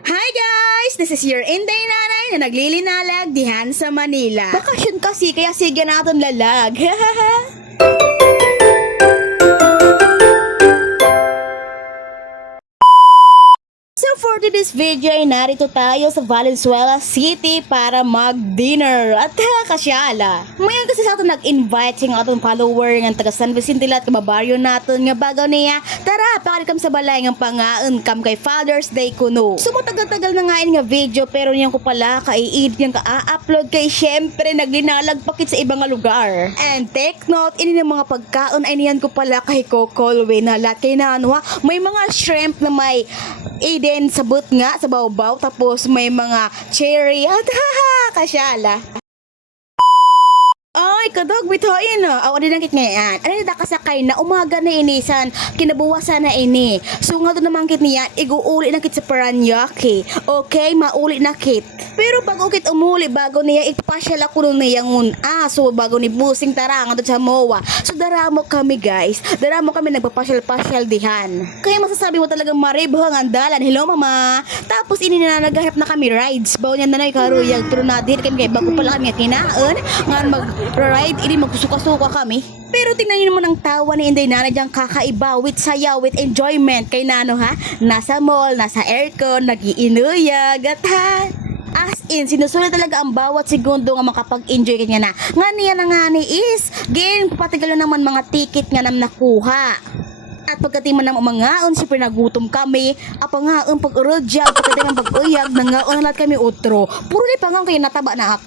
Hi guys! This is your Inday Nanay na naglilinalag dihan sa Manila. Bakasyon kasi kaya sige natin lalag. So for today's video ay narito tayo sa Valenzuela City para mag-dinner at kasyala. Ngayon kasi sa atin nag-invite yung atong follower ng taga San Vicente at kababaryo natin nga bagaw niya. Tara, pakikam sa balay ng pangaan kam kay Father's Day kuno. So matagal-tagal na nga nga video pero niyan ko pala kay-edit niyang ka-upload kay syempre naglinalagpakit sa ibang nga lugar. And take note, ini ng mga pagkaon ay niyan ko pala kay Kokolwe na lahat kay Nano ha. May mga shrimp na may Eden sabot nga sa bawbaw tapos may mga cherry at kasyala. Ay, kadog, bitoy na. Awa din ang kit ngayon. Ano na kasakay na umaga na inisan, kinabuwasan na ini. So nga doon naman kit niya, iguuli na kit sa Paranaque. Okay, mauli na kit. Pero bago kit umuli, bago niya, ipasyal ako nung niyangun. So bago ni busing tarang doon sa MOA. So daramo kami guys. Daramo kami nagpapasyal-pasyal dihan. Kaya masasabi mo talagang maribhang ang dalan. Hello mama. Tapos ini na naghahap na kami rides. Bawo niya nanay karuyag. Pero nadir kami kay bago pala kami kinaan. Nga mag-ride, ini magsusuka-suka kami. Pero tingnan niyo naman ang tawa ni Inday Nanay diyang kakaiba with saya, with enjoyment kay Nano ha. Nasa mall, nasa aircon, nag-iinuyag at ha. As in, sinusunod talaga ang bawat segundo nga makapag-enjoy kanya na. Nga niya na nga ni is, gain, patigalo naman mga ticket nga nam nakuha. At pagkatiman ng umangaon, siyempre nagutom kami. Apangaon pag-urodya, pagkatiman pag-uyag, nangaon na lahat kami utro. Puro li pangang kayo nataba na ako.